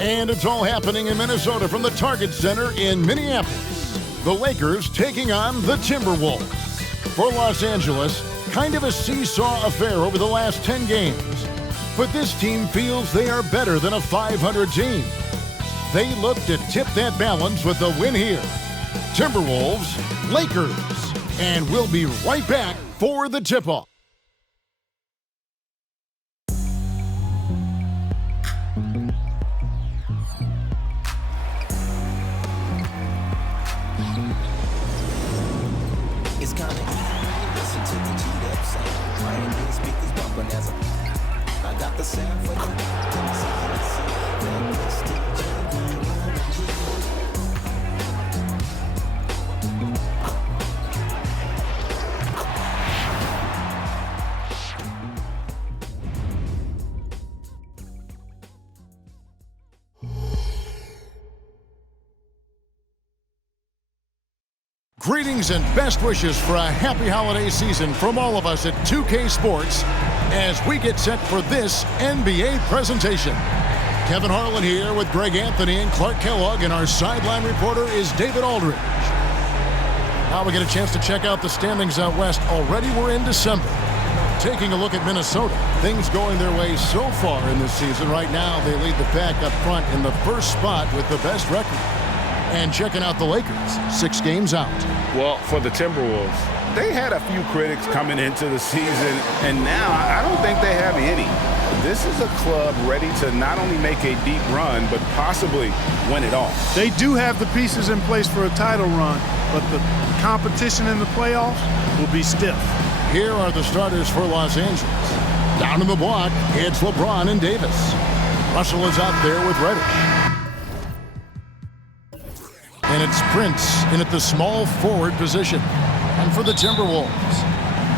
And it's all happening in Minnesota from the Target Center in Minneapolis. The Lakers taking on the Timberwolves. For Los Angeles, kind of a seesaw affair over the last 10 games. But this team feels they are better than a 500 team. They look to tip that balance with the win here. Timberwolves, Lakers. And we'll be right back for the tip-off. It's kinda easy, listen to the G-Dep sound. Trying to speakers bumping as I got the sound for you. Greetings and best wishes for a happy holiday season from all of us at 2K Sports as we get set for this NBA presentation. Kevin Harlan here with Greg Anthony and Clark Kellogg, and our sideline reporter is David Aldridge. Now we get a chance to check out the standings out west. Already we're in December. Taking a look at Minnesota, things going their way so far in this season. Right now they lead the pack up front in the first spot with the best record. And checking out the Lakers, 6 games out. Well, for the Timberwolves, they had a few critics coming into the season, and now I don't think they have any. This is a club ready to not only make a deep run, but possibly win it all. They do have the pieces in place for a title run, but the competition in the playoffs will be stiff. Here are the starters for Los Angeles. Down in the block, it's LeBron and Davis. Russell is out there with Reddish. And it's Prince in at the small forward position. And for the Timberwolves,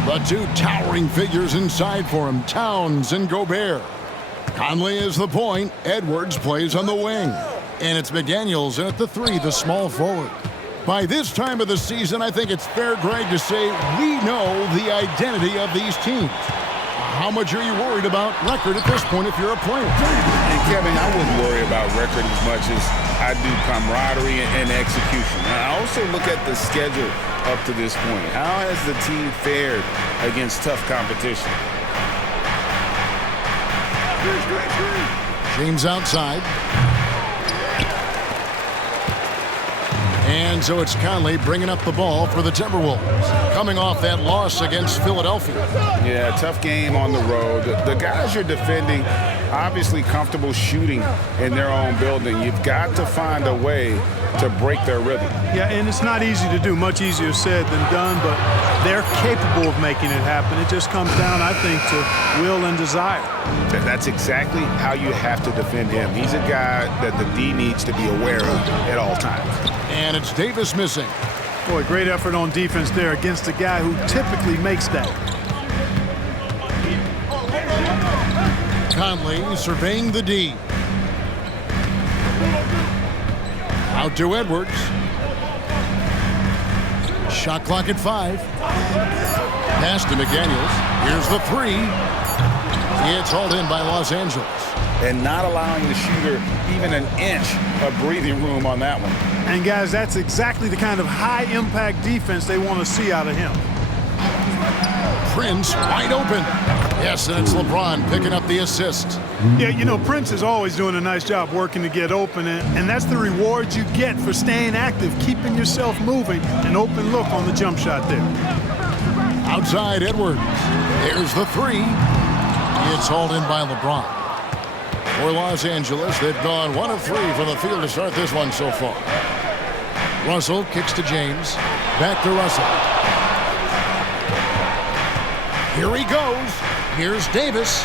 the 2 towering figures inside for him, Towns and Gobert. Conley is the point. Edwards plays on the wing. And it's McDaniels in at the 3, the small forward. By this time of the season, I think it's fair, Greg, to say we know the identity of these teams. How much are you worried about record at this point if you're a player? And Kevin, I wouldn't worry about record as much as I do camaraderie and execution. I also look at the schedule up to this point. How has the team fared against tough competition? James outside. And so it's Conley bringing up the ball for the Timberwolves, coming off that loss against Philadelphia. Yeah, tough game on the road. The guys you're defending, obviously comfortable shooting in their own building. You've got to find a way to break their rhythm. Yeah, and it's not easy to do. Much easier said than done, but they're capable of making it happen. It just comes down, I think, to will and desire. That's exactly how you have to defend him. He's a guy that the D needs to be aware of at all times. And it's Davis missing. Boy, great effort on defense there against a guy who typically makes that. Conley surveying the D. Out to Edwards. Shot clock at 5. Pass to McDaniels. Here's the 3. It's hauled in by Los Angeles. And not allowing the shooter even an inch of breathing room on that one. And guys, that's exactly the kind of high-impact defense they want to see out of him. Prince wide open. Yes, and it's LeBron picking up the assist. Yeah, you know, Prince is always doing a nice job working to get open, and that's the reward you get for staying active, keeping yourself moving, an open look on the jump shot there. Outside Edwards. There's the 3. It's hauled in by LeBron. For Los Angeles, they've gone 1 of 3 from the field to start this one so far. Russell kicks to James. Back to Russell. Here he goes. Here's Davis.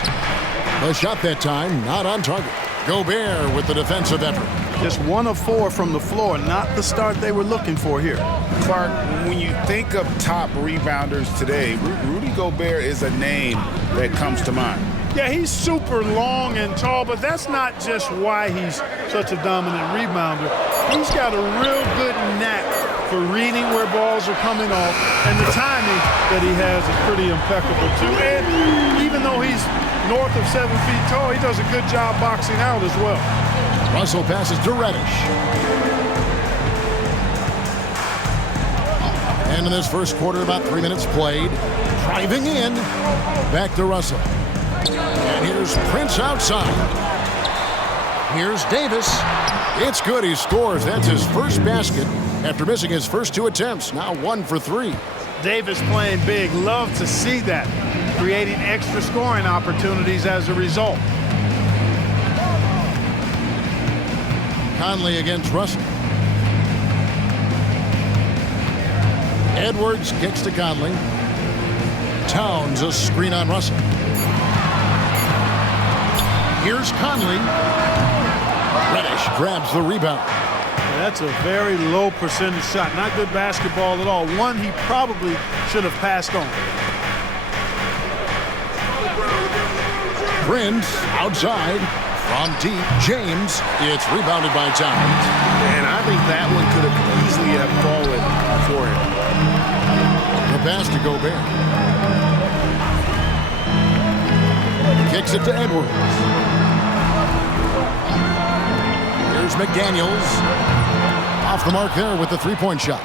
The shot that time, not on target. Gobert with the defensive effort. Just 1 of 4 from the floor, not the start they were looking for here. Clark, when you think of top rebounders today, Rudy Gobert is a name that comes to mind. Yeah, he's super long and tall, but that's not just why he's such a dominant rebounder. He's got a real good knack for reading where balls are coming off, and the timing that he has is pretty impeccable, too. And even though he's north of 7 feet tall, he does a good job boxing out as well. Russell passes to Reddish. And in this first quarter, about 3 minutes played. Driving in. Back to Russell. And here's Prince outside. Here's Davis. It's good. He scores. That's his first basket after missing his first 2 attempts. Now 1 for 3. Davis playing big. Love to see that. Creating extra scoring opportunities as a result. Conley against Russell. Edwards kicks to Conley. Towns a screen on Russell. Here's Conley. Reddish grabs the rebound. That's a very low percentage shot. Not good basketball at all. One he probably should have passed on. Prince outside from deep. James. It's rebounded by Towns. And I think that one could have easily have fallen for him. The pass to Gobert. Kicks it to Edwards. Here's McDaniels. Off the mark there with the three-point shot.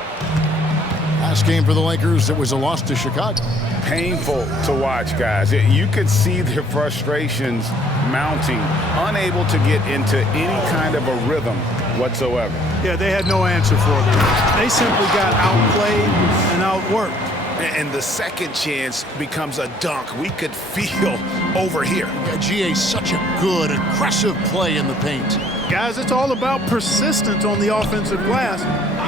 Last game for the Lakers, it was a loss to Chicago. Painful to watch, guys. You could see their frustrations mounting, unable to get into any kind of a rhythm whatsoever. Yeah, they had no answer for them. They simply got outplayed and outworked. And the second chance becomes a dunk. We could feel over here. Yeah, GA, such a good, aggressive play in the paint. Guys, it's all about persistence on the offensive glass.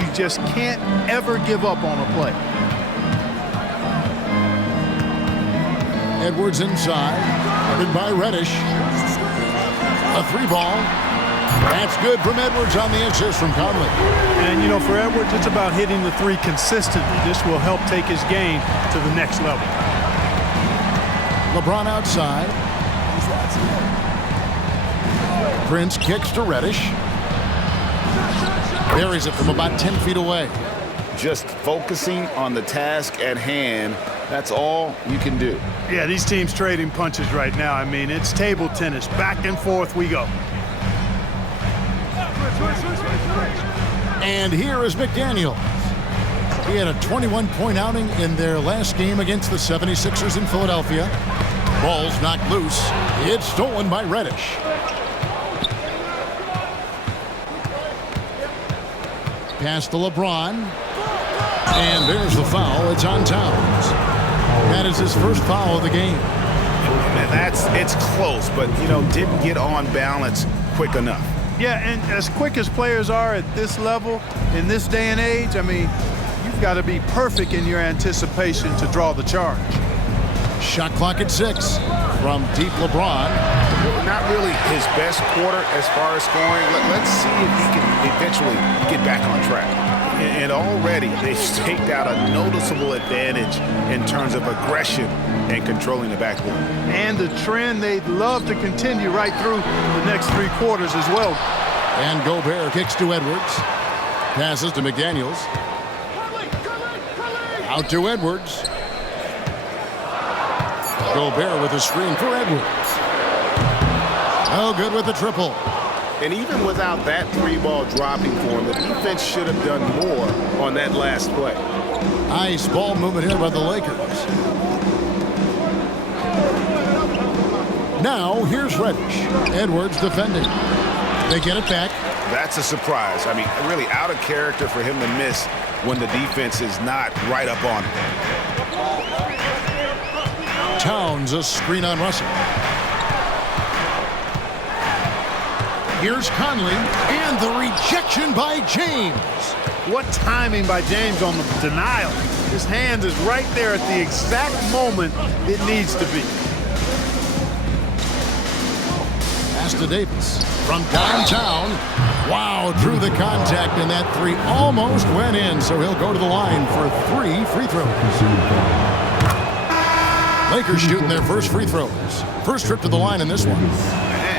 You just can't ever give up on a play. Edwards inside, guarded by Reddish. A 3-ball. That's good from Edwards on the assist from Conley. And, you know, for Edwards, it's about hitting the 3 consistently. This will help take his game to the next level. LeBron outside. Prince kicks to Reddish. Buries it from about 10 feet away. Just focusing on the task at hand, that's all you can do. Yeah, these teams trading punches right now. I mean, it's table tennis. Back and forth we go. And here is McDaniels. He had a 21-point outing in their last game against the 76ers in Philadelphia. Ball's knocked loose. It's stolen by Reddish. Pass to LeBron. And there's the foul. It's on Towns. That is his first foul of the game. And it's close, but, you know, didn't get on balance quick enough. Yeah, and as quick as players are at this level, in this day and age, I mean, you've got to be perfect in your anticipation to draw the charge. Shot clock at 6 from deep LeBron. Not really his best quarter as far as scoring. Let's see if he can eventually get back on track. And already they've staked out a noticeable advantage in terms of aggression and controlling the backboard. And the trend they'd love to continue right through the next 3 quarters as well. And Gobert kicks to Edwards. Passes to McDaniels. Out to Edwards. Gobert with a screen for Edwards. Oh, good with the triple. And even without that 3-ball dropping for him, the defense should have done more on that last play. Nice ball movement here by the Lakers. Now, here's Reddish. Edwards defending. They get it back. That's a surprise. I mean, really out of character for him to miss when the defense is not right up on him. Towns a screen on Russell. Here's Conley, and the rejection by James. What timing by James on the denial. His hand is right there at the exact moment it needs to be. Pass to Davis from downtown. Wow, through the contact, and that 3 almost went in, so he'll go to the line for 3 free throws. Lakers shooting their first free throws. First trip to the line in this one.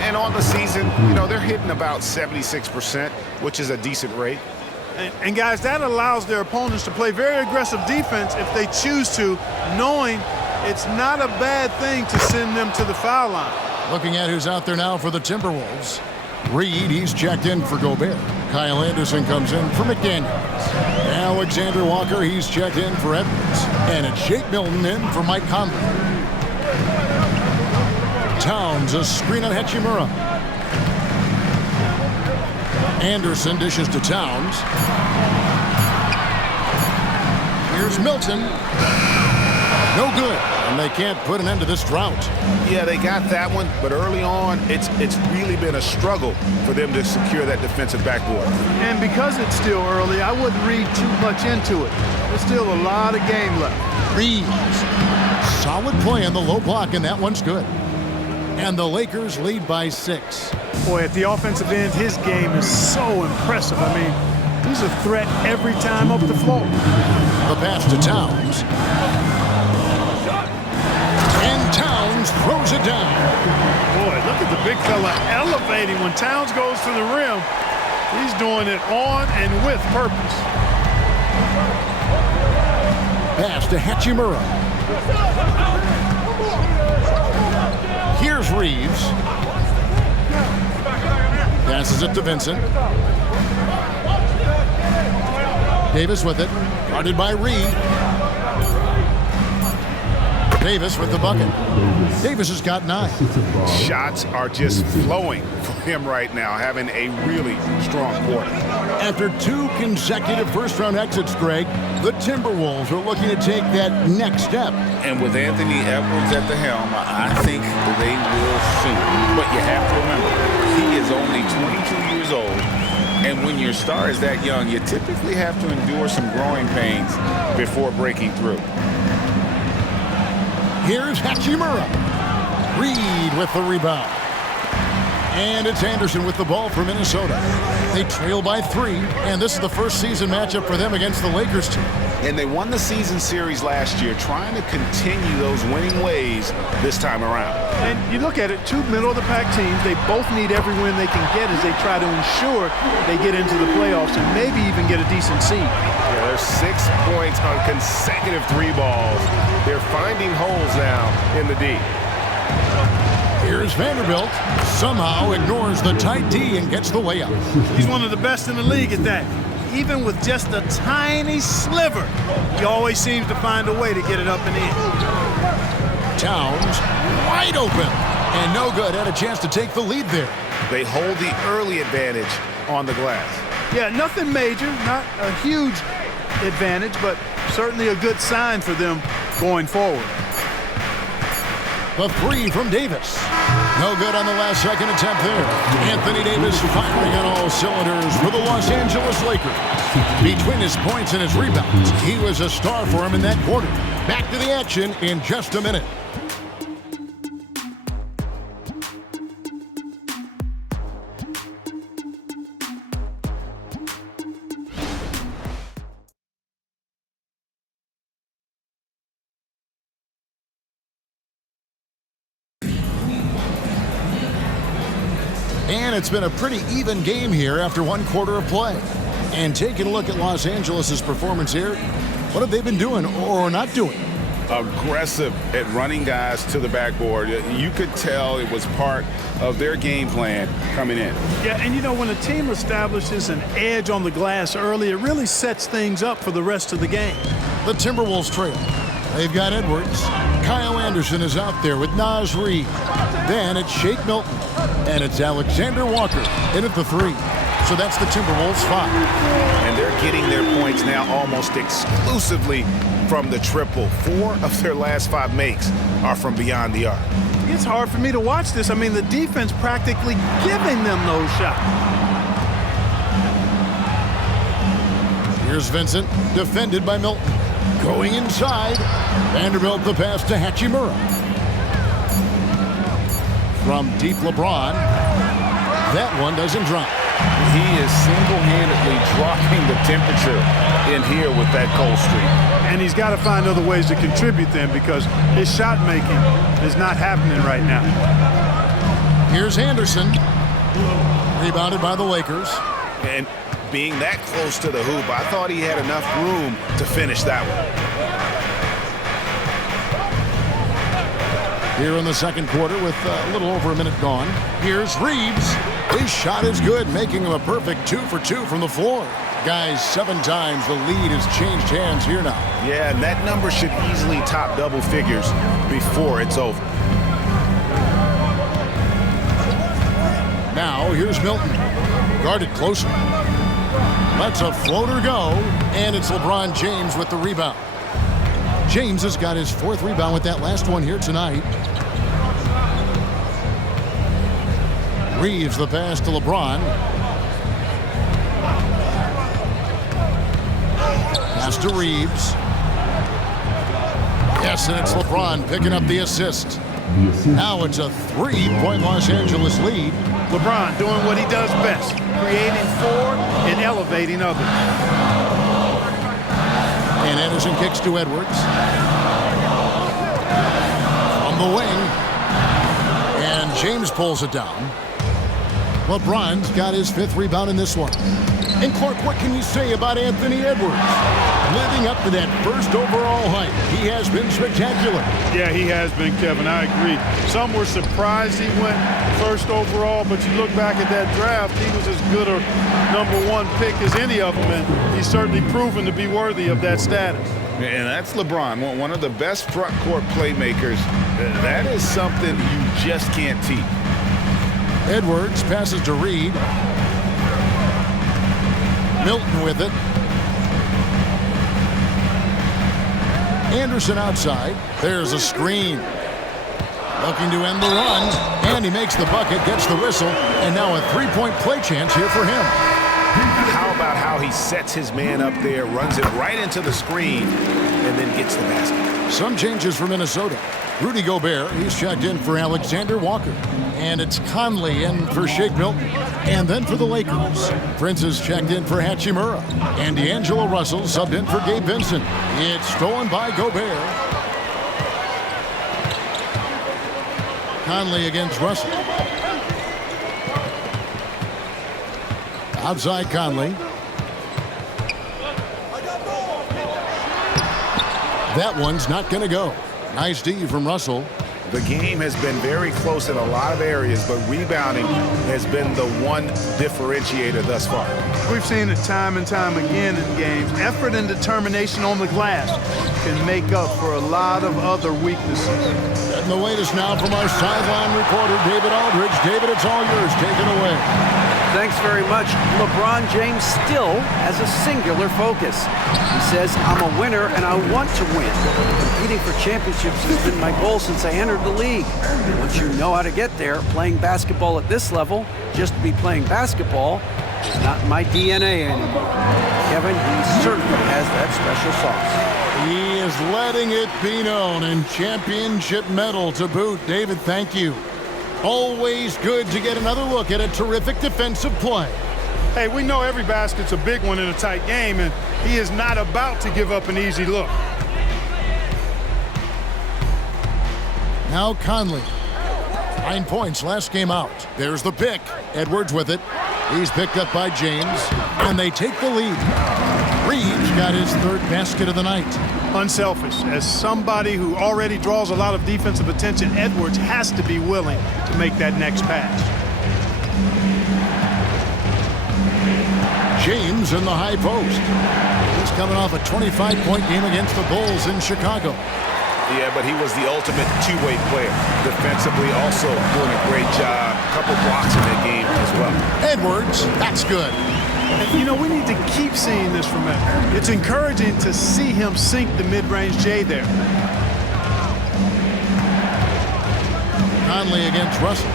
And on the season, you know, they're hitting about 76%, which is a decent rate. And guys, that allows their opponents to play very aggressive defense if they choose to, knowing it's not a bad thing to send them to the foul line. Looking at who's out there now for the Timberwolves. Reed, he's checked in for Gobert. Kyle Anderson comes in for McDaniels. Alexander Walker, he's checked in for Edwards. And it's Shake Milton in for Mike Conley. Towns, a screen on Hachimura. Anderson dishes to Towns. Here's Milton. No good. And they can't put an end to this drought. Yeah, they got that one, but early on, it's really been a struggle for them to secure that defensive backboard. And because it's still early, I wouldn't read too much into it. There's still a lot of game left. Reeves. Solid play on the low block, and that one's good. And the Lakers lead by 6. Boy, at the offensive end, his game is so impressive. I mean, he's a threat every time up the floor. The pass to Towns. And Towns throws it down. Boy, look at the big fella elevating when Towns goes to the rim. He's doing it on and with purpose. Pass to Hachimura. Here's Reeves. Passes it to Vincent. Davis with it. Guarded by Reed. Davis with the bucket. Davis has got 9. Shots are just flowing for him right now, having a really strong quarter. After 2 consecutive first-round exits, Greg, the Timberwolves are looking to take that next step. And with Anthony Edwards at the helm, I think they will soon. But you have to remember, he is only 22 years old. And when your star is that young, you typically have to endure some growing pains before breaking through. Here's Hachimura. Reed with the rebound. And it's Anderson with the ball for Minnesota. They trail by 3, and this is the first season matchup for them against the Lakers team. And they won the season series last year, trying to continue those winning ways this time around. And you look at it, 2 middle-of-the-pack teams, they both need every win they can get as they try to ensure they get into the playoffs and maybe even get a decent seed. Yeah, there's 6 points on consecutive 3 balls. They're finding holes now in the D. Here's Vanderbilt. Somehow ignores the tight D and gets the layup. He's one of the best in the league at that. Even with just a tiny sliver, he always seems to find a way to get it up and in. Towns wide open and no good. Had a chance to take the lead there. They hold the early advantage on the glass. Yeah, nothing major, not a huge advantage, but certainly a good sign for them going forward. The 3 from Davis. No good on the last second attempt there. Anthony Davis firing on all cylinders for the Los Angeles Lakers. Between his points and his rebounds, he was a star for him in that quarter. Back to the action in just a minute. And it's been a pretty even game here after 1 quarter of play. And taking a look at Los Angeles' performance here, what have they been doing or not doing? Aggressive at running guys to the backboard. You could tell it was part of their game plan coming in. Yeah, and you know, when a team establishes an edge on the glass early, it really sets things up for the rest of the game. The Timberwolves trail. They've got Edwards. Kyle Anderson is out there with Naz Reid. Then it's Shake Milton. And it's Alexander Walker in at the 3. So that's the Timberwolves 5. And they're getting their points now almost exclusively from the triple. 4 of their last 5 makes are from beyond the arc. It's hard for me to watch this. I mean, the defense practically giving them those shots. Here's Vincent, defended by Milton. Going inside. Vanderbilt the pass to Hachimura. From deep LeBron. That one doesn't drop. He is single-handedly dropping the temperature in here with that cold streak. And he's got to find other ways to contribute then because his shot making is not happening right now. Here's Anderson. Rebounded by the Lakers. And being that close to the hoop, I thought he had enough room to finish that one. Here in the second quarter with a little over a minute gone. Here's Reeves. His shot is good, making him a perfect 2 for 2 from the floor. Guys, 7 times the lead has changed hands here now. Yeah, and that number should easily top double figures before it's over. Now, here's Milton. Guarded closer. Lets a floater go, and it's LeBron James with the rebound. James has got his 4th rebound with that last one here tonight. Reeves the pass to LeBron. Pass to Reeves. Yes, and it's LeBron picking up the assist. Now it's a 3-point Los Angeles lead. LeBron doing what he does best, creating for and elevating others. And Anderson kicks to Edwards. From the wing. And James pulls it down. LeBron's got his 5th rebound in this one. And Clark, what can you say about Anthony Edwards? Living up to that 1st overall hype, he has been spectacular. Yeah, he has been, Kevin. I agree. Some were surprised he went 1st overall, but you look back at that draft, he was as good a #1 pick as any of them, and he's certainly proven to be worthy of that status. And that's LeBron, one of the best front court playmakers. That is something you just can't teach. Edwards passes to Reed. Milton with it. Anderson outside. There's a screen. Looking to end the run. And he makes the bucket, gets the whistle, and now a 3-point play chance here for him. How about how he sets his man up there, runs it right into the screen, and then gets the basket. Some changes for Minnesota. Rudy Gobert, he's checked in for Alexander Walker. And it's Conley in for Shake Milton. And then for the Lakers, Prince is checked in for Hachimura. And D'Angelo Russell subbed in for Gabe Vincent. It's stolen by Gobert. Conley against Russell. Outside Conley. That one's not going to go. Nice D from Russell. The game has been very close in a lot of areas, but rebounding has been the one differentiator thus far. We've seen it time and time again in games. Effort and determination on the glass can make up for a lot of other weaknesses. And the latest now from our sideline reporter, David Aldridge. David, it's all yours. Take it away. Thanks very much. LeBron James still has a singular focus. He says, I'm a winner and I want to win. Competing for championships has been my goal since I entered the league. Once you know how to get there, playing basketball at this level, just to be playing basketball, is not in my DNA anymore. Kevin, he certainly has that special sauce. He is letting it be known, and championship medal to boot. David, thank you. Always good to get another look at a terrific defensive play. Hey, we know every basket's a big one in a tight game, and he is not about to give up an easy look. Now Conley. 9 points last game out. There's the pick. Edwards with it. He's picked up by James, and they take the lead. Reeves got his 3rd basket of the night. Unselfish. As somebody who already draws a lot of defensive attention, Edwards has to be willing to make that next pass. James in the high post. He's coming off a 25-point game against the Bulls in Chicago. Yeah, but he was the ultimate two-way player. Defensively, also doing a great job. A couple blocks in that game as well. Edwards, that's good. And, you know, we need to keep seeing this from him. It's encouraging to see him sink the mid-range J there. Conley against Russell.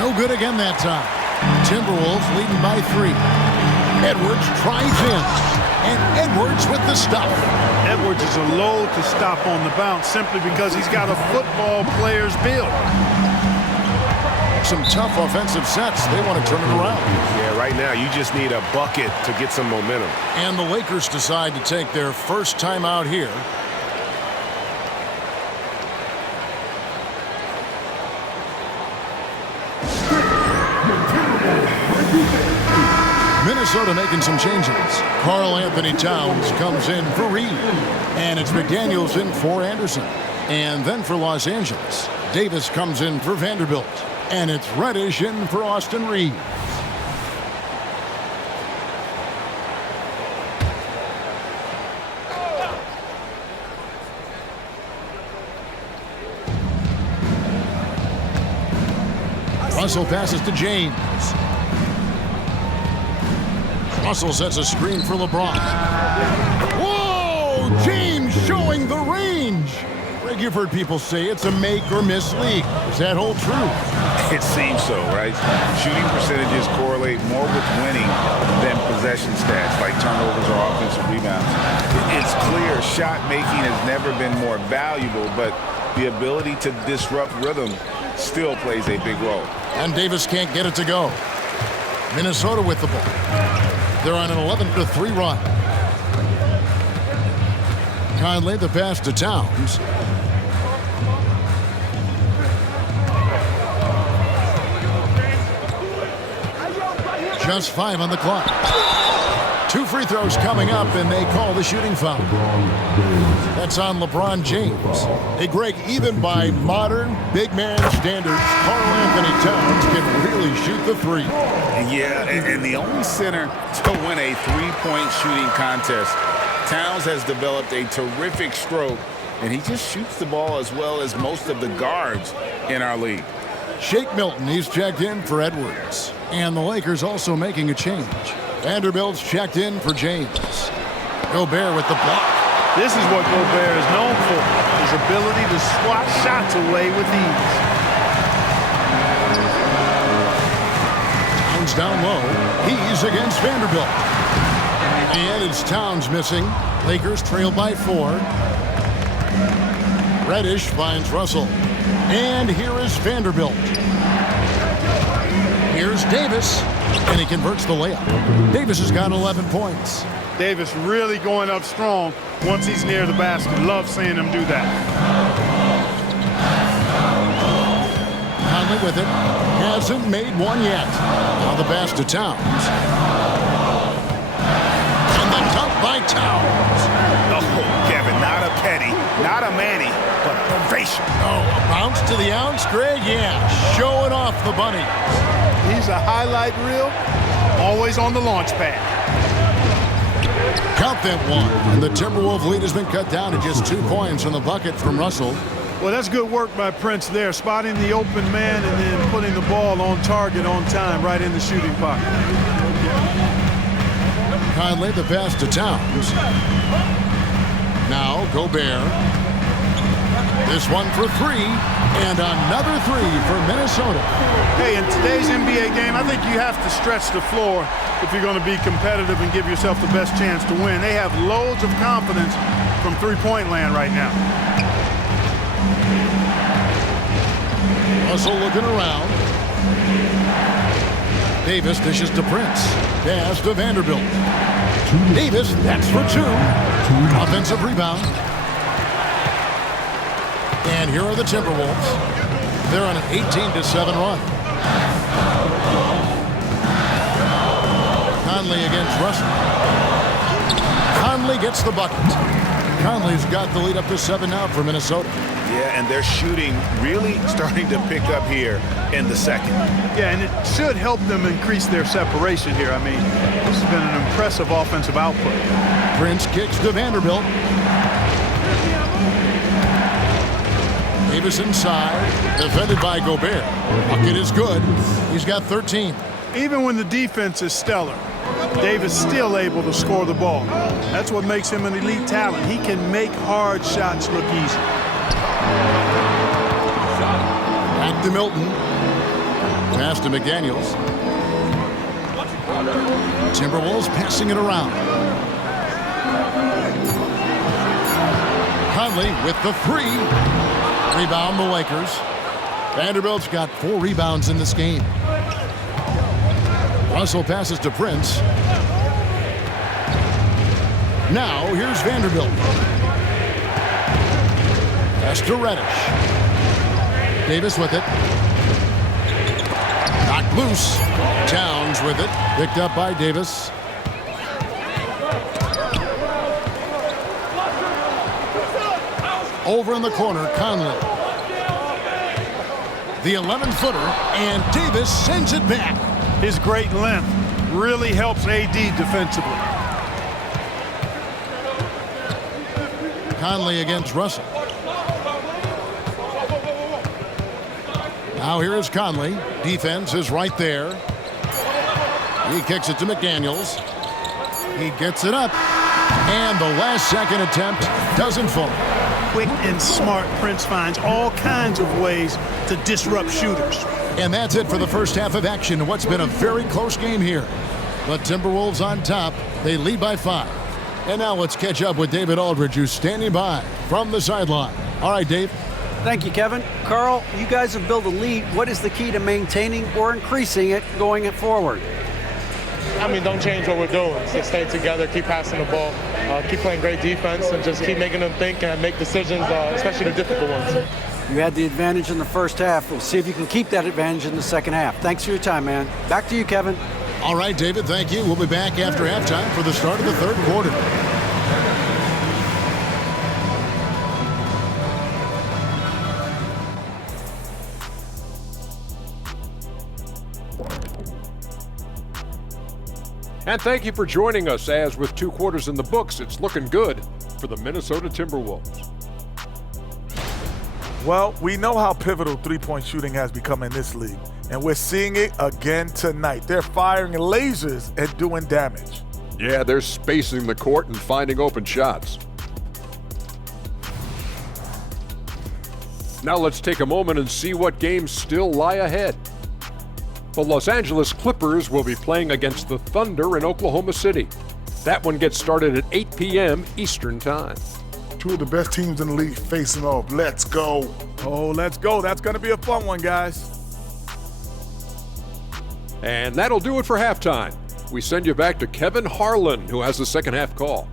No good again that time. Timberwolves leading by 3. Edwards drives in. And Edwards with the stop. Edwards is a load to stop on the bounce simply because he's got a football player's build. Some tough offensive sets. They want to turn it around. Yeah, right now you just need a bucket to get some momentum. And the Lakers decide to take their first time out here. Minnesota making some changes. Karl Anthony Towns comes in for Reed. And it's McDaniels in for Anderson. And then for Los Angeles, Davis comes in for Vanderbilt. And it's Reddish in for Austin Reed. Russell passes to James. Russell sets a screen for LeBron. Whoa! James showing the range. Greg, you've heard people say it's a make or miss league. Does that hold true? It seems so, right? Shooting percentages correlate more with winning than possession stats like turnovers or offensive rebounds. It's clear shot making has never been more valuable, but the ability to disrupt rhythm still plays a big role. And Davis can't get it to go. Minnesota with the ball. They're on an 11-3 run. Conley the pass to Towns. Just 5 on the clock. 2 free throws coming up, and they call the shooting foul. That's on LeBron James. Hey, Greg, even by modern big man standards, Karl-Anthony Towns can really shoot the three. Yeah, and the only center to win a three-point shooting contest. Towns has developed a terrific stroke, and he just shoots the ball as well as most of the guards in our league. Shake Milton, he's checked in for Edwards. And the Lakers also making a change. Vanderbilt's checked in for James. Gobert with the block. This is what Gobert is known for, his ability to swat shots away with ease. Towns down low. He's against Vanderbilt. And it's Towns missing. Lakers trail by 4. Reddish finds Russell. And here is Vanderbilt. Here's Davis. And he converts the layup. Davis has got 11 points. Davis really going up strong once he's near the basket. Love seeing him do that. Conley with it. Hasn't made one yet. Now the pass to Towns. And the dunk by Towns. Oh, Kevin, not a Petty, not a Manny, but a Ovation. Oh, a bounce to the ounce, Greg? Yeah, showing off the bunny. He's a highlight reel, always on the launch pad. Count that one. And the Timberwolves lead has been cut down to just 2 points on the bucket from Russell. Well, that's good work by Prince there, spotting the open man and then putting the ball on target on time right in the shooting pocket. Conley the pass to Towns. Now Gobert. This one for 3, and another 3 for Minnesota. Hey, in today's NBA game, I think you have to stretch the floor if you're going to be competitive and give yourself the best chance to win. They have loads of confidence from three-point land right now. Russell looking around. Davis dishes to Prince. Pass to Vanderbilt. Davis, that's for 2. Offensive rebound. And here are the Timberwolves. They're on an 18-7 run. Conley against Russell. Conley gets the bucket. Conley's got the lead up to 7 now for Minnesota. Yeah, and their shooting really starting to pick up here in the second. Yeah, and it should help them increase their separation here. I mean, this has been an impressive offensive output. Prince kicks to Vanderbilt. Davis inside, defended by Gobert. Bucket is good. He's got 13. Even when the defense is stellar, Davis still able to score the ball. That's what makes him an elite talent. He can make hard shots look easy. Back to Milton. Pass to McDaniels. Timberwolves passing it around. Conley with the 3. Rebound the Lakers. Vanderbilt's got 4 rebounds in this game. Russell passes to Prince. Now here's Vanderbilt. Pass to Reddish. Davis with it. Knocked loose. Towns with it. Picked up by Davis. Over in the corner, Conley. The 11-footer, and Davis sends it back. His great length really helps AD defensively. Conley against Russell. Now here is Conley. Defense is right there. He kicks it to McDaniels. He gets it up. And the last second attempt doesn't fall. Quick and smart, Prince finds all kinds of ways to disrupt shooters. And that's it for the first half of action in what's been a very close game here. The Timberwolves on top. They lead by 5. And now let's catch up with David Aldridge, who's standing by from the sideline. All right, Dave. Thank you, Kevin. Carl, you guys have built a lead. What is the key to maintaining or increasing it going forward? I mean, don't change what we're doing. Just stay together, keep passing the ball, keep playing great defense, and just keep making them think and make decisions, especially the difficult ones. You had the advantage in the first half. We'll see if you can keep that advantage in the second half. Thanks for your time, man. Back to you, Kevin. All right, David, thank you. We'll be back after halftime for the start of the third quarter. And thank you for joining us, as with 2 quarters in the books, it's looking good for the Minnesota Timberwolves. Well, we know how pivotal three-point shooting has become in this league, and we're seeing it again tonight. They're firing lasers and doing damage. Yeah, they're spacing the court and finding open shots. Now let's take a moment and see what games still lie ahead. The Los Angeles Clippers will be playing against the Thunder in Oklahoma City. That one gets started at 8 p.m. Eastern Time. 2 of the best teams in the league facing off. Let's go. Oh, let's go. That's going to be a fun one, guys. And that'll do it for halftime. We send you back to Kevin Harlan, who has the second half call.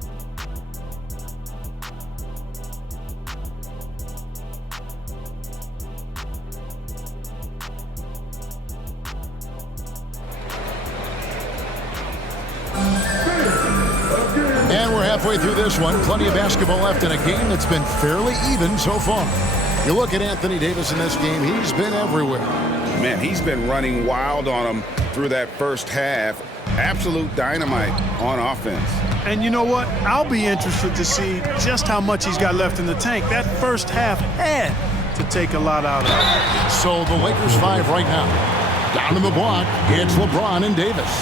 And we're halfway through this one. Plenty of basketball left in a game that's been fairly even so far. You look at Anthony Davis in this game, he's been everywhere. Man, he's been running wild on him through that first half. Absolute dynamite on offense. And you know what? I'll be interested to see just how much he's got left in the tank. That first half had to take a lot out of it. So the Lakers 5 right now. Down in the block, it's LeBron and Davis.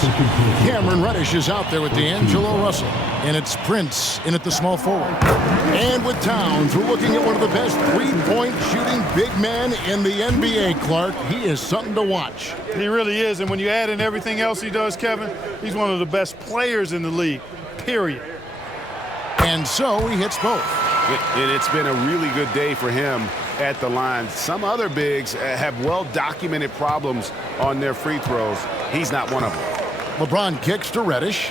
Cameron Reddish is out there with D'Angelo Russell. And it's Prince in at the small forward. And with Towns, we're looking at one of the best three-point shooting big men in the NBA, Clark. He is something to watch. He really is. And when you add in everything else he does, Kevin, he's one of the best players in the league, period. And so he hits both. It's been a really good day for him at the line. Some other bigs have well-documented problems on their free throws. He's not one of them. LeBron kicks to Reddish.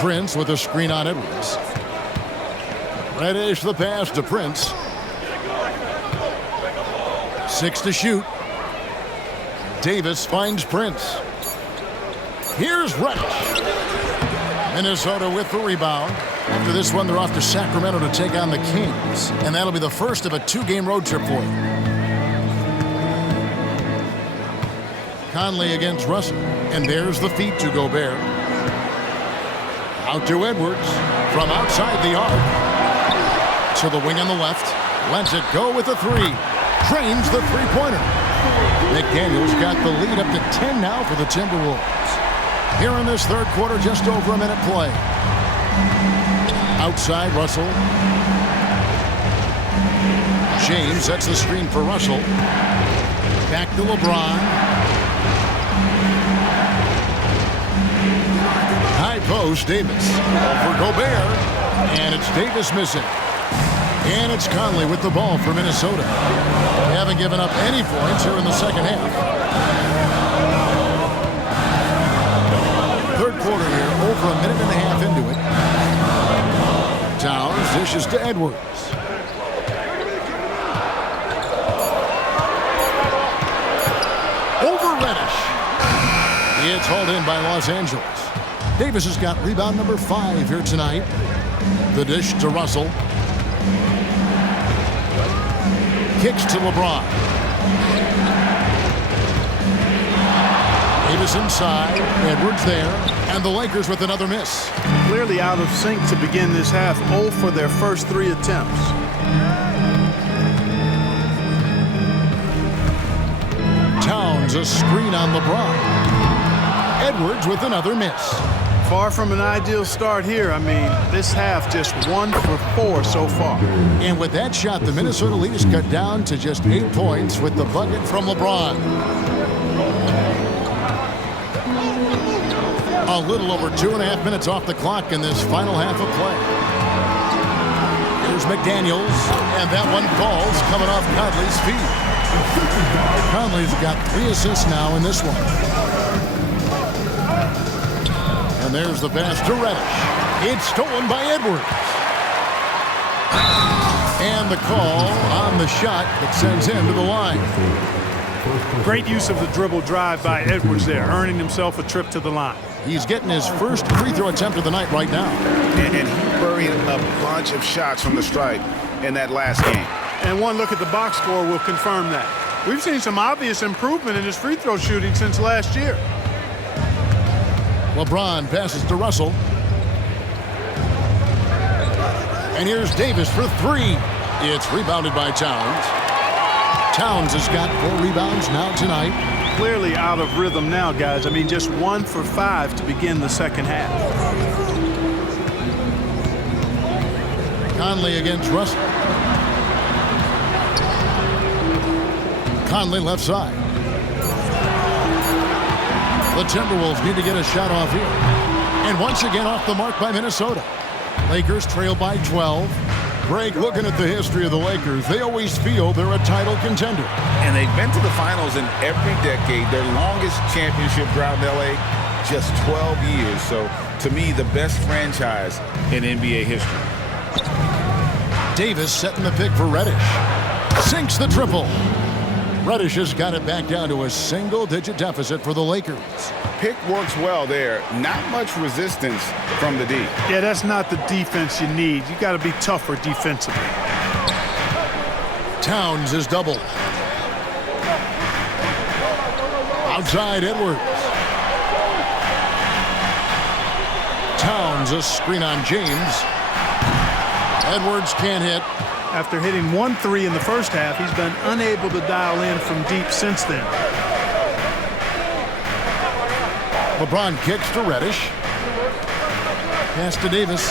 Prince with a screen on Edwards. Reddish the pass to Prince. 6 to shoot. Davis finds Prince. Here's Reddish. Minnesota with the rebound. After this one, they're off to Sacramento to take on the Kings. And that'll be the first of a 2-game road trip for them. Conley against Russell. And there's the feed to Gobert. Out to Edwards from outside the arc. To the wing on the left. Lets it go with a 3. Drains the three-pointer. McDaniels got the lead up to 10 now for the Timberwolves. Here in this third quarter, just over a minute play. Outside Russell. James sets the screen for Russell. Back to LeBron. High post, Davis. For Gobert. And it's Davis missing. And it's Conley with the ball for Minnesota. They haven't given up any points here in the second half. Third quarter here, over a minute and a half into it. Towns dishes to Edwards. Over Reddish. It's hauled in by Los Angeles. Davis has got rebound number 5 here tonight. The dish to Russell. kicks to LeBron. Davis inside, Edwards there, and the Lakers with another miss. Clearly out of sync to begin this half, 0 for their first 3 attempts. Towns a screen on LeBron. Edwards with another miss. Far from an ideal start here. I mean, this half just 1 for 4 so far. And with that shot, the Minnesota lead is cut down to just 8 points with the bucket from LeBron. A little over 2.5 minutes off the clock in this final half of play. Here's McDaniels, and that one falls coming off Conley's feet. Conley's got 3 assists now in this one. And there's the pass to Reddish. It's stolen by Edwards. And the call on the shot that sends him to the line. Great use of the dribble drive by Edwards there, earning himself a trip to the line. He's getting his first free throw attempt of the night right now. And he buried a bunch of shots from the stripe in that last game. And one look at the box score will confirm that. We've seen some obvious improvement in his free throw shooting since last year. LeBron passes to Russell. And here's Davis for 3. It's rebounded by Towns. Towns has got 4 rebounds now tonight. Clearly out of rhythm now, guys. I mean, just 1 for 5 to begin the second half. Conley against Russell. Conley left side. The Timberwolves need to get a shot off here. And once again off the mark by Minnesota. Lakers trail by 12. Greg, looking at the history of the Lakers, they always feel they're a title contender. And they've been to the finals in every decade. Their longest championship drought in L.A., just 12 years. So, to me, the best franchise in NBA history. Davis setting the pick for Reddish. Sinks the triple. Reddish has got it back down to a single-digit deficit for the Lakers. Pick works well there. Not much resistance from the D. Yeah, that's not the defense you need. You got to be tougher defensively. Towns is doubled. Outside Edwards. Towns a screen on James. Edwards can't hit. After hitting 1 3 in the first half, he's been unable to dial in from deep since then. LeBron kicks to Reddish. Pass to Davis.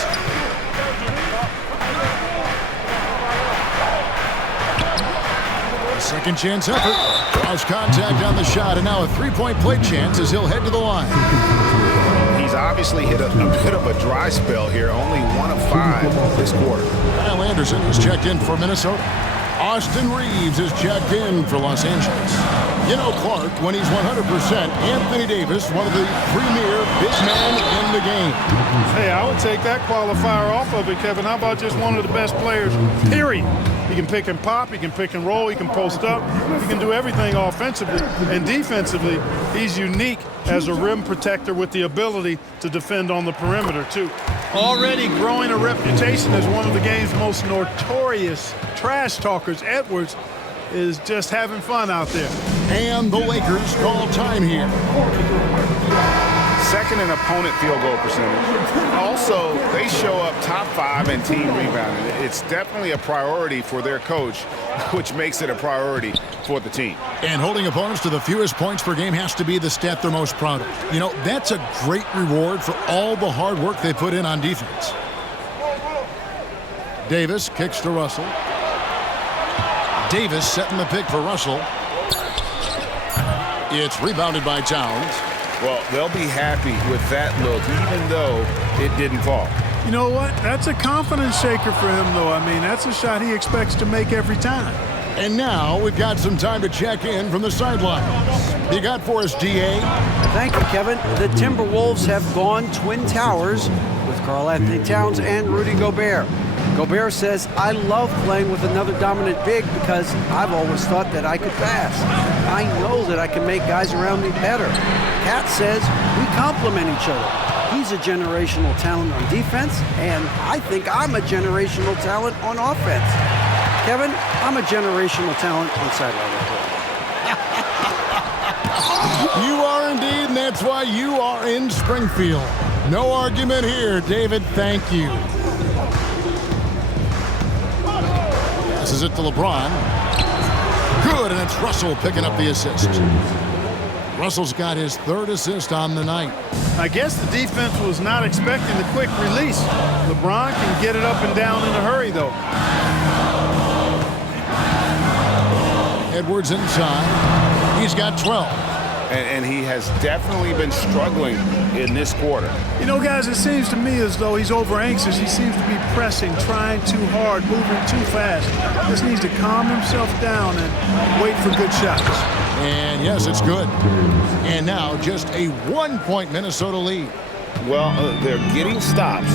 Second chance effort. Draws contact on the shot, and now a 3-point play chance as he'll head to the line. He's obviously hit a bit of a dry spell here. Only 1 of 5 this quarter. Kyle Anderson is checked in for Minnesota. Austin Reeves is checked in for Los Angeles. You know Clark, when he's 100%, Anthony Davis, one of the premier big men in the game. Hey, I would take that qualifier off of it, Kevin. How about just one of the best players, period? He can pick and pop, he can pick and roll, he can post up, he can do everything offensively. And defensively, he's unique as a rim protector with the ability to defend on the perimeter, too. Already growing a reputation as one of the game's most notorious trash talkers, Edwards is just having fun out there. And the Lakers call time here. Second in opponent field goal percentage. Also, they show up top 5 in team rebounding. It's definitely a priority for their coach, which makes it a priority for the team. And holding opponents to the fewest points per game has to be the stat they're most proud of. You know, that's a great reward for all the hard work they put in on defense. Davis kicks to Russell. Davis setting the pick for Russell. It's rebounded by Towns. Well, they'll be happy with that look, even though it didn't fall. You know what? That's a confidence shaker for him, though. I mean, that's a shot he expects to make every time. And now we've got some time to check in from the sidelines. You got for us, D.A.? Thank you, Kevin. The Timberwolves have gone Twin Towers with Karl-Anthony Towns and Rudy Gobert. Gobert says, I love playing with another dominant big because I've always thought that I could pass. I know that I can make guys around me better. Cat says, we complement each other. He's a generational talent on defense, and I think I'm a generational talent on offense. Kevin, I'm a generational talent on sideline report. You are indeed, and that's why you are in Springfield. No argument here, David. Thank you. Passes it to LeBron. Good, and it's Russell picking up the assist. Russell's got his 3rd assist on the night. I guess the defense was not expecting the quick release. LeBron can get it up and down in a hurry, though. Edwards inside. He's got 12. And he has definitely been struggling in this quarter. You know, guys, it seems to me as though he's over anxious. He seems to be pressing, trying too hard, moving too fast. Just needs to calm himself down and wait for good shots. And yes, it's good. And now just a 1-point Minnesota lead. Well, they're getting stops,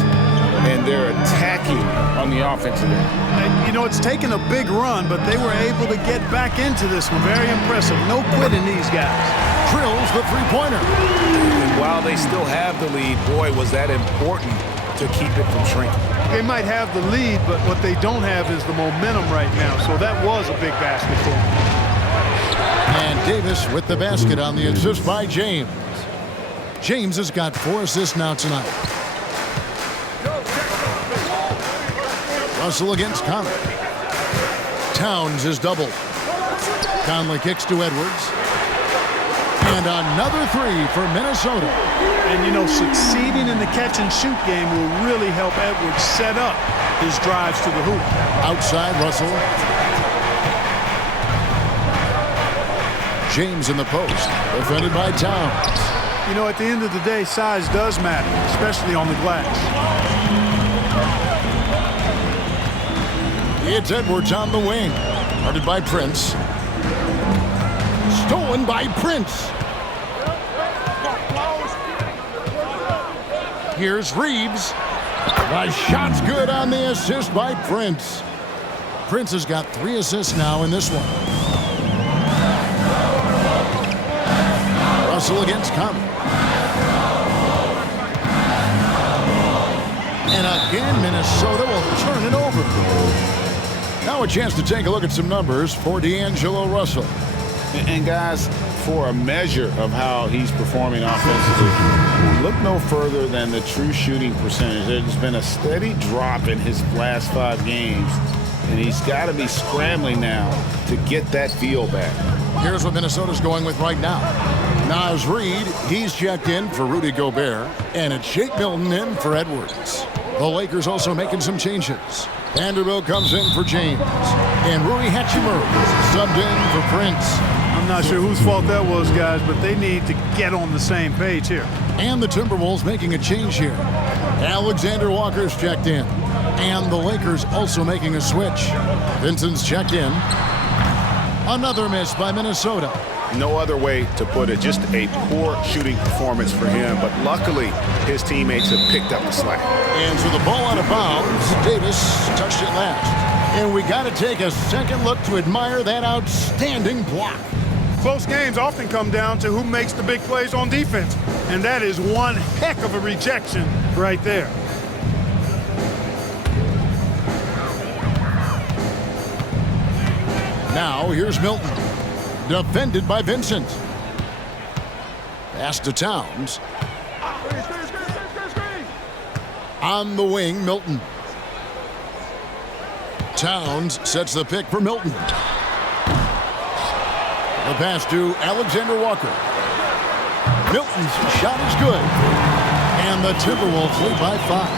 and they're attacking on the offensive end. And, you know, it's taken a big run, but they were able to get back into this one. Very impressive. No quitting these guys. Drills the three-pointer. And while they still have the lead, boy, was that important to keep it from shrinking. They might have the lead, but what they don't have is the momentum right now. So that was a big basket for them. And Davis with the basket on the assist by James. James has got 4 assists now tonight. Russell against Conley. Towns is doubled. Conley kicks to Edwards. And another 3 for Minnesota. And, you know, succeeding in the catch-and-shoot game will really help Edwards set up his drives to the hoop. Outside Russell. James in the post. Defended by Towns. You know, at the end of the day, size does matter, especially on the glass. It's Edwards on the wing. Guarded by Prince. Stolen by Prince. Here's Reeves. The shot's good on the assist by Prince. Prince has got 3 assists now in this one. Russell against Conley. And again, Minnesota will turn it over. Now a chance to take a look at some numbers for D'Angelo Russell. And guys, for a measure of how he's performing offensively, look no further than the true shooting percentage. There's been a steady drop in his last 5 games, and he's got to be scrambling now to get that feel back. Here's what Minnesota's going with right now. Naz Reid, he's checked in for Rudy Gobert, and it's Shake Milton in for Edwards. The Lakers also making some changes. Vanderbilt comes in for James, and Rui Hachimura subbed in for Prince. I'm not sure whose fault that was, guys, but they need to get on the same page here. And the Timberwolves making a change here. Alexander Walker's checked in, and the Lakers also making a switch. Vincent's checked in. Another miss by Minnesota. No other way to put it. Just a poor shooting performance for him, but luckily his teammates have picked up the slack. And so the ball out of bounds. Davis touched it last. And we got to take a second look to admire that outstanding block. Close games often come down to who makes the big plays on defense, and that is one heck of a rejection right there. Now here's Milton. Defended by Vincent. Pass to Towns. On the wing, Milton. Towns sets the pick for Milton. The pass to Alexander Walker. Milton's shot is good. And the Timberwolves lead by 5.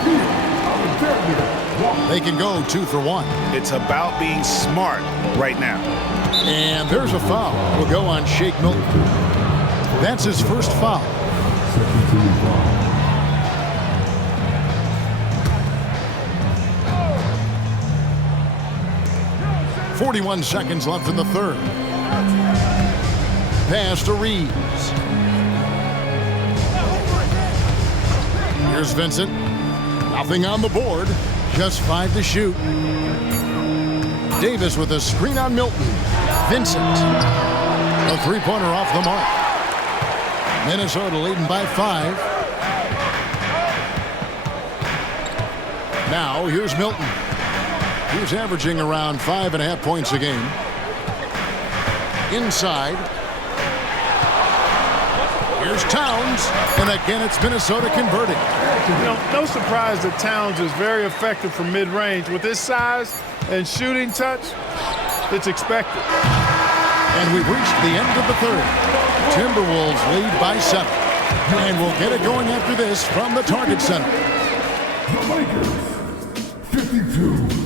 They can go 2 for 1. It's about being smart right now. And there's a foul. Will go on Shake Milton. That's his first foul. .41 seconds left in the third. Pass to Reeves. Here's Vincent. Nothing on the board. Just 5 to shoot. Davis with a screen on Milton. Vincent. A three-pointer off the mark. Minnesota leading by 5. Now here's Milton. He's averaging around 5.5 points a game. Inside. Here's Towns, and again it's Minnesota converting. No surprise that Towns is very effective from mid-range. With his size and shooting touch, it's expected. And we've reached the end of the third. Timberwolves lead by 7. And we'll get it going after this from the Target Center. The Lakers, 52.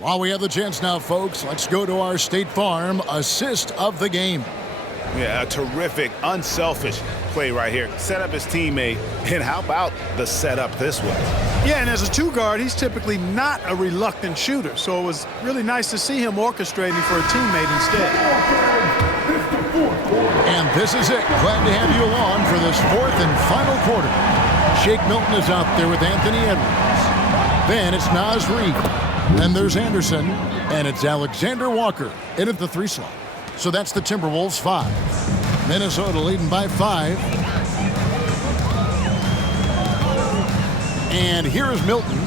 While we have the chance now, folks, let's go to our State Farm assist of the game. Yeah, a terrific, unselfish play right here. Set up his teammate, and how about the setup this way? Yeah, and as a two-guard, he's typically not a reluctant shooter, so it was really nice to see him orchestrating for a teammate instead. And this is it. Glad to have you along for this fourth and final quarter. Shake Milton is out there with Anthony Edwards. Then it's Naz Reid. Then there's Anderson, and it's Alexander Walker in at the 3 slot. So that's the Timberwolves 5. Minnesota leading by 5. And here is Milton.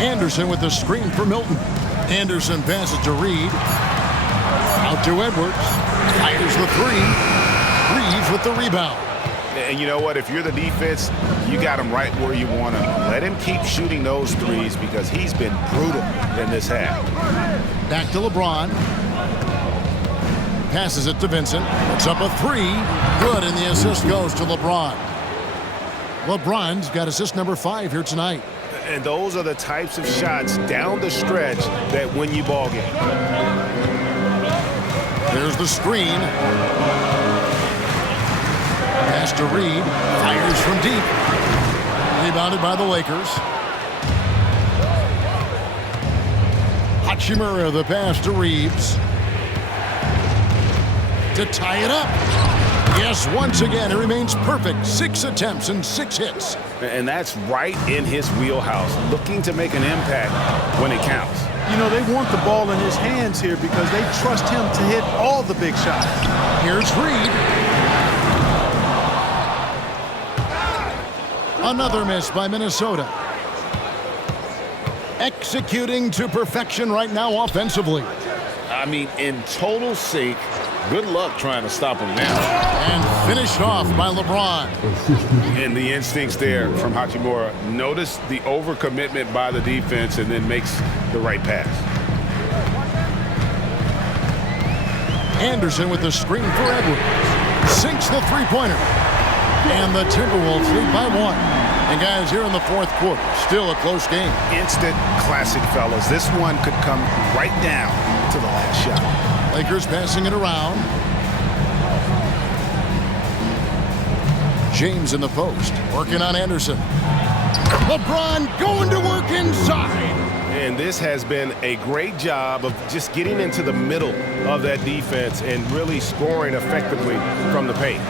Anderson with the screen for Milton. Anderson passes to Reed. Out to Edwards. Fires the 3. Reeves with the rebound. And you know what? If you're the defense, you got him right where you want him. Let him keep shooting those threes because he's been brutal in this half. Back to LeBron. Passes it to Vincent. Puts up a 3. Good, and the assist goes to LeBron. LeBron's got assist number 5 here tonight. And those are the types of shots down the stretch that win you ball games. There's the screen. Pass to Reed. Fires from deep. Rebounded by the Lakers. Hachimura the pass to Reeves. To tie it up. Yes, once again, it remains perfect. 6 attempts and 6 hits. And that's right in his wheelhouse, looking to make an impact when it counts. You know, they want the ball in his hands here because they trust him to hit all the big shots. Here's Reed. Another miss by Minnesota. Executing to perfection right now offensively. I mean, in total sync. Good luck trying to stop him now. And finished off by LeBron. And the instincts there from Hachimura. Notice the overcommitment by the defense and then makes the right pass. Anderson with the screen for Edwards. Sinks the three-pointer. And the Timberwolves lead by 1. And guys, here in the fourth quarter, still a close game. Instant classic, fellas. This one could come right down to the last shot. Lakers passing it around. James in the post, working on Anderson. LeBron going to work inside. And this has been a great job of just getting into the middle of that defense and really scoring effectively from the paint.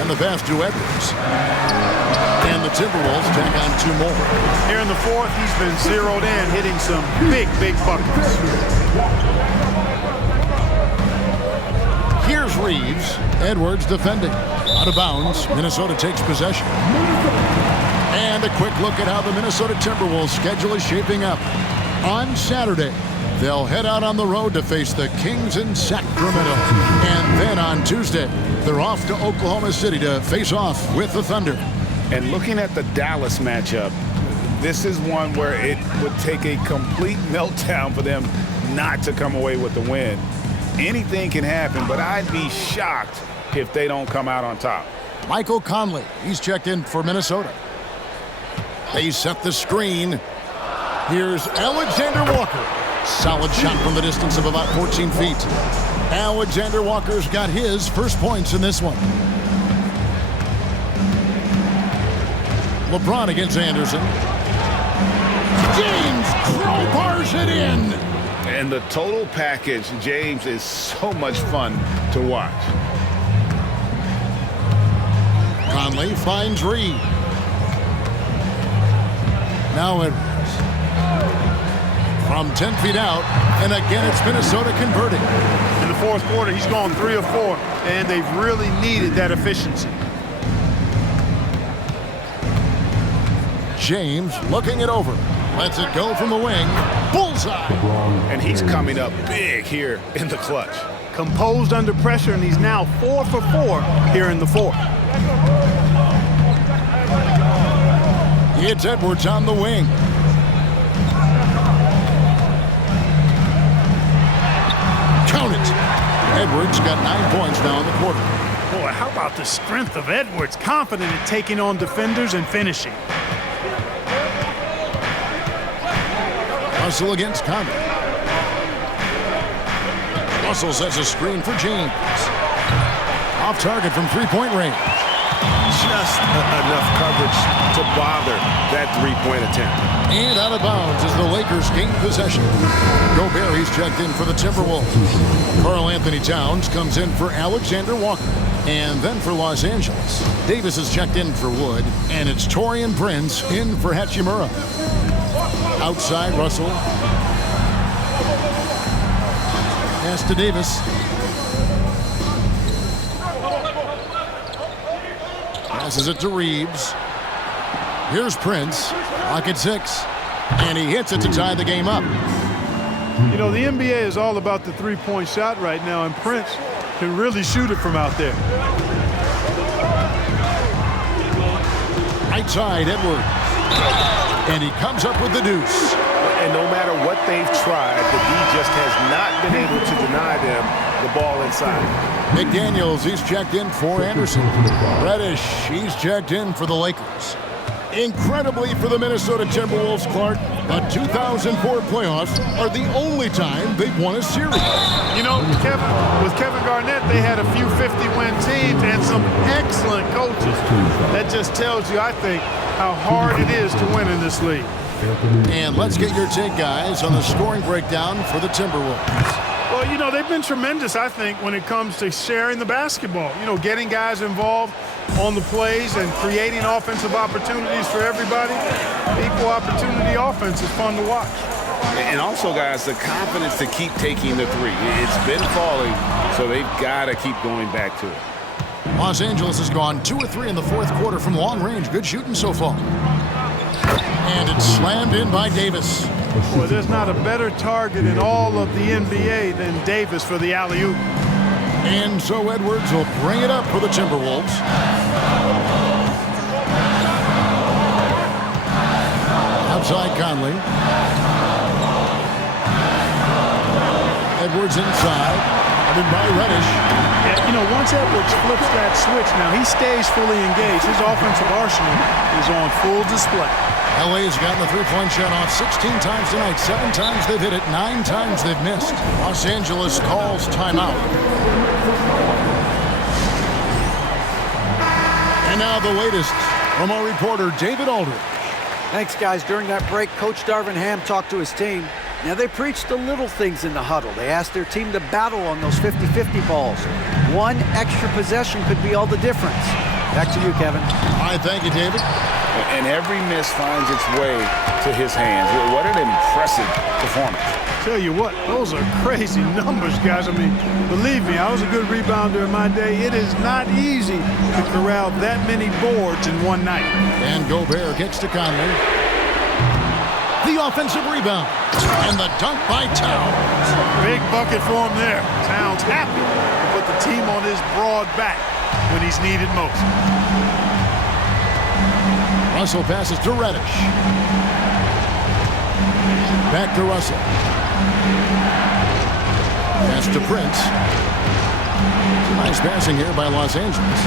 And the pass to Edwards. And the Timberwolves tack on 2 more. Here in the fourth, he's been zeroed in, hitting some big buckets. Here's Reeves. Edwards defending. Out of bounds. Minnesota takes possession. And a quick look at how the Minnesota Timberwolves schedule is shaping up. On Saturday, they'll head out on the road to face the Kings in Sacramento. And then on Tuesday, they're off to Oklahoma City to face off with the Thunder. And looking at the Dallas matchup, this is one where it would take a complete meltdown for them not to come away with the win. Anything can happen, but I'd be shocked if they don't come out on top. Michael Conley, he's checked in for Minnesota. They set the screen. Here's Alexander Walker. Solid shot from the distance of about 14 feet. Alexander Walker's got his first points in this one. LeBron against Anderson. James crowbars it in. And the total package, James, is so much fun to watch. Conley finds Reed. Now Edwards. From 10 feet out, and again it's Minnesota converting. In the fourth quarter, he's gone 3 of 4, and they've really needed that efficiency. James looking it over. Lets it go from the wing. Bullseye. And he's coming up big here in the clutch. Composed under pressure, and he's now 4 for 4 here in the fourth. It's Edwards on the wing. Count it. Edwards got 9 points now in the quarter. Boy, how about the strength of Edwards? Confident in taking on defenders and finishing. Russell against Conley. Russell sets a screen for James. Off target from three-point range. Just enough coverage to bother that three-point attempt. And out of bounds as the Lakers gain possession. Gobert, he's checked in for the Timberwolves. Karl Anthony Towns comes in for Alexander Walker. And then for Los Angeles, Davis is checked in for Wood. And it's Taurean Prince in for Hachimura. Outside, Russell. Pass to Davis. Passes it to Reeves. Here's Prince. Pocket 6. And he hits it to tie the game up. You know, the NBA is all about the three-point shot right now, and Prince can really shoot it from out there. Right side, Edwards. And he comes up with the deuce. And no matter what they've tried, the D just has not been able to deny them the ball inside. McDaniels, he's checked in for Anderson. Reddish, he's checked in for the Lakers. Incredibly for the Minnesota Timberwolves, Clark, the 2004 playoffs are the only time they've won a series. You know, with Kevin Garnett, they had a few 50-win teams and some excellent coaches. That just tells you, I think, how hard it is to win in this league. And let's get your take, guys, on the scoring breakdown for the Timberwolves. Well, you know, they've been tremendous, I think, when it comes to sharing the basketball. You know, getting guys involved on the plays and creating offensive opportunities for everybody. Equal opportunity offense is fun to watch. And also, guys, the confidence to keep taking the three. It's been falling, so they've got to keep going back to it. Los Angeles has gone 2 of 3 in the fourth quarter from long range. Good shooting so far. And it's slammed in by Davis. Boy, there's not a better target in all of the NBA than Davis for the alley-oop. And so Edwards will bring it up for the Timberwolves. Outside Conley. Edwards inside. Headed by Reddish. Yeah, you know, once Edwards flips that switch now, he stays fully engaged. His offensive arsenal is on full display. LA's gotten the three-point shot off 16 times tonight. 7 times they've hit it, 9 times they've missed. Los Angeles calls timeout. And now the latest from our reporter, David Aldridge. Thanks, guys. During that break, Coach Darvin Ham talked to his team. Now, they preached the little things in the huddle. They asked their team to battle on those 50-50 balls. One extra possession could be all the difference. Back to you, Kevin. All right, thank you, David. And every miss finds its way to his hands. What an impressive performance. Tell you what, those are crazy numbers, guys. I mean, believe me, I was a good rebounder in my day. It is not easy to corral that many boards in one night. And Gobert gets to Conley. The offensive rebound. And the dunk by Towns. Big bucket for him there. Towns happy to put the team on his broad back when he's needed most. Russell passes to Reddish. Back to Russell. Pass to Prince. Nice passing here by Los Angeles.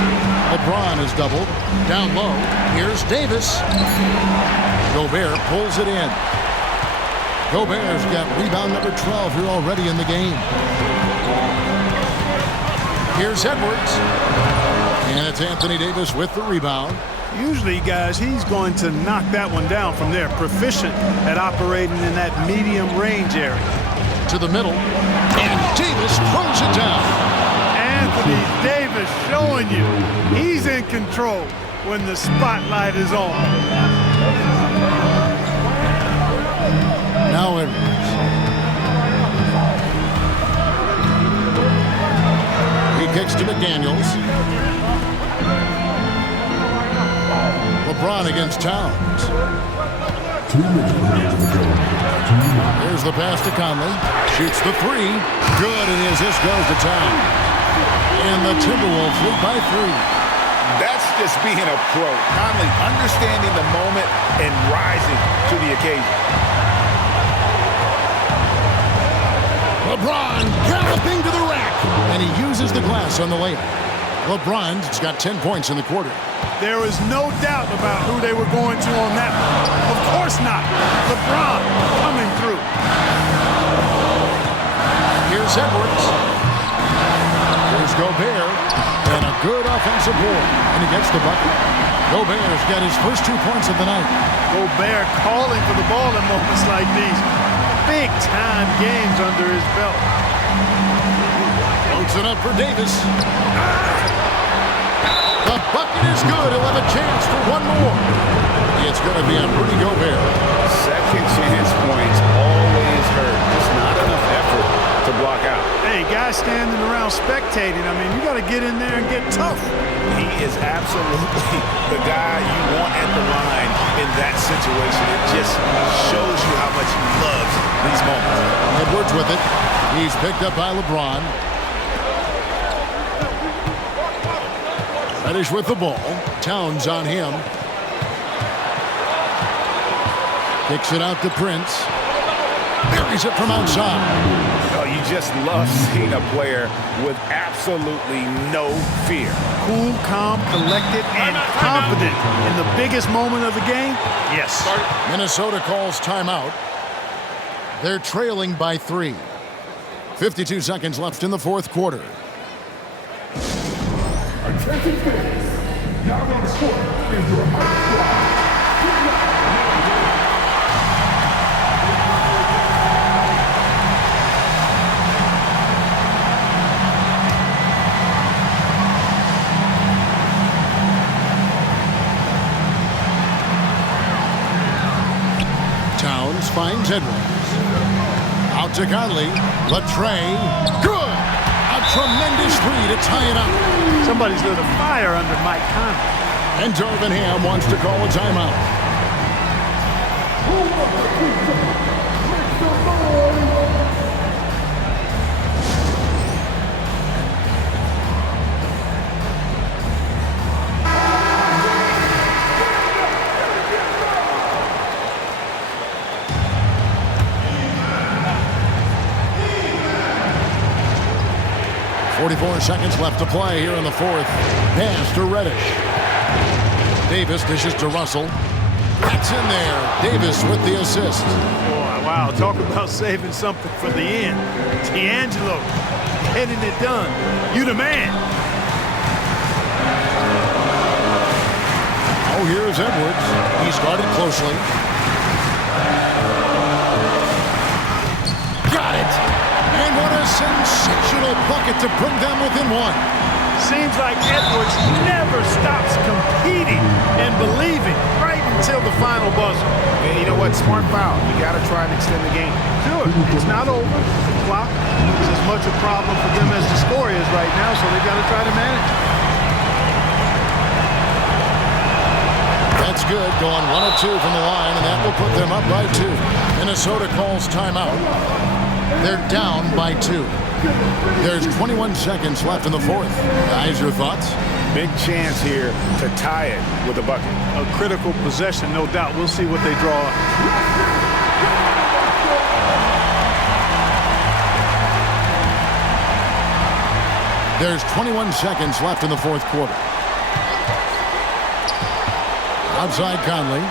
LeBron is doubled. Down low. Here's Davis. Gobert pulls it in. Gobert's got rebound number 12 here already in the game. Here's Edwards. And it's Anthony Davis with the rebound. Usually, guys, he's going to knock that one down from there. Proficient at operating in that medium range area. to the middle, and Davis throws it down. Anthony Davis showing you he's in control when the spotlight is on. Now Edwards. He kicks to McDaniels. LeBron against Towns. Here's the pass to Conley. Shoots the three. Good, and his assist goes to Towns. And the Timberwolves lead by 3. That's just being a pro. Conley understanding the moment and rising to the occasion. LeBron galloping to the rack. And he uses the glass on the layup. LeBron's got 10 points in the quarter. There was no doubt about who they were going to on that one. Of course not. LeBron coming through. Here's Edwards. Here's Gobert. And a good offensive board. And he gets the bucket. Gobert's got his first 2 points of the night. Gobert calling for the ball in moments like these. Big-time games under his belt. Floats it up for Davis. The bucket is good. He'll have a chance for one more. It's going to be on Rudy Gobert. Second chance points always hurt. Just not enough effort to block out. Hey, guys standing around spectating, I mean, you got to get in there and get tough. He is absolutely the guy you want at the line in that situation. It just shows you how much he loves these moments. Edwards with it. He's picked up by LeBron. Reddish with the ball. Towns on him. Kicks it out to Prince. Buries it from outside. Oh, you just love seeing a player with absolutely no fear. Cool, calm, collected, and confident in the biggest moment of the game. Yes. Minnesota calls timeout. They're trailing by 3. 52 seconds left in the fourth quarter. Now on the court is your high squad. Towns finds Edwards. Out to Conley. Latrey. Good! A tremendous three to tie it up. Somebody's lit a fire under Mike Conley. And Darvin Ham wants to call a timeout. .44 seconds left to play here in the fourth. Pass to Reddish. Davis dishes to Russell. That's in there. Davis with the assist. Boy, wow, talk about saving something for the end. D'Angelo getting it done. You the man. Oh, here's Edwards. He started closely. Got it. And what a sensational bucket to bring them within one. Seems like Edwards never stops competing and believing right until the final buzzer. And you know what? Smart foul. You got to try and extend the game. Sure, it's not over. The clock is as much a problem for them as the score is right now, so they've got to try to manage it. That's good. Going 1 of 2 from the line, and that will put them up by 2. Minnesota calls timeout. They're down by 2. There's 21 seconds left in the fourth. Guys, your thoughts? Big chance here to tie it with a bucket. A critical possession, no doubt. We'll see what they draw up. There's 21 seconds left in the fourth quarter. Outside Conley.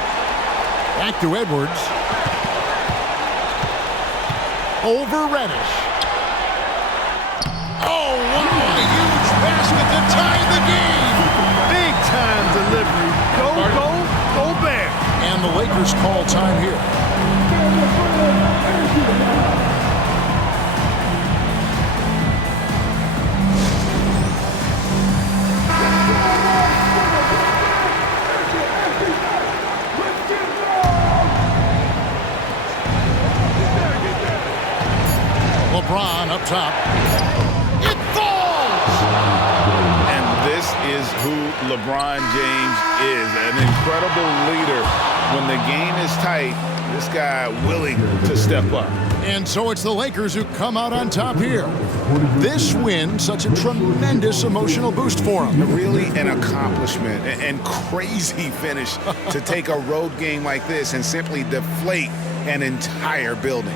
Back to Edwards. Over Reddish. Oh, wow, a huge basket to tie the game. Big time delivery. Go Bear. And the Lakers call time here. LeBron up top. It falls! And this is who LeBron James is, an incredible leader. When the game is tight, this guy willing to step up. And so it's the Lakers who come out on top here. This win, such a tremendous emotional boost for them. Really an accomplishment and crazy finish to take a road game like this and simply deflate an entire building.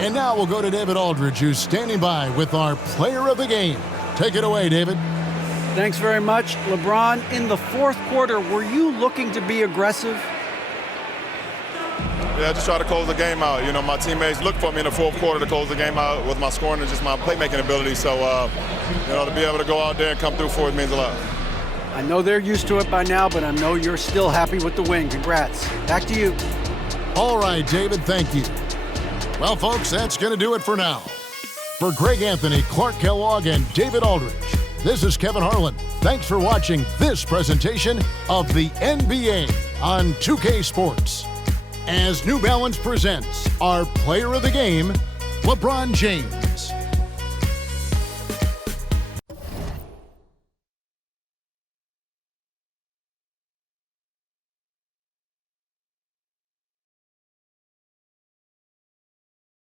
And now we'll go to David Aldridge, who's standing by with our player of the game. Take it away, David. Thanks very much. LeBron, in the fourth quarter, were you looking to be aggressive? Yeah, I just try to close the game out. You know, my teammates look for me in the fourth quarter to close the game out with my scoring and just my playmaking ability. So, you know, to be able to go out there and come through for it means a lot. I know they're used to it by now, but I know you're still happy with the win. Congrats. Back to you. All right, David, thank you. Well, folks, that's going to do it for now. For Greg Anthony, Clark Kellogg, and David Aldridge, this is Kevin Harlan. Thanks for watching this presentation of the NBA on 2K Sports. As New Balance presents our player of the game, LeBron James.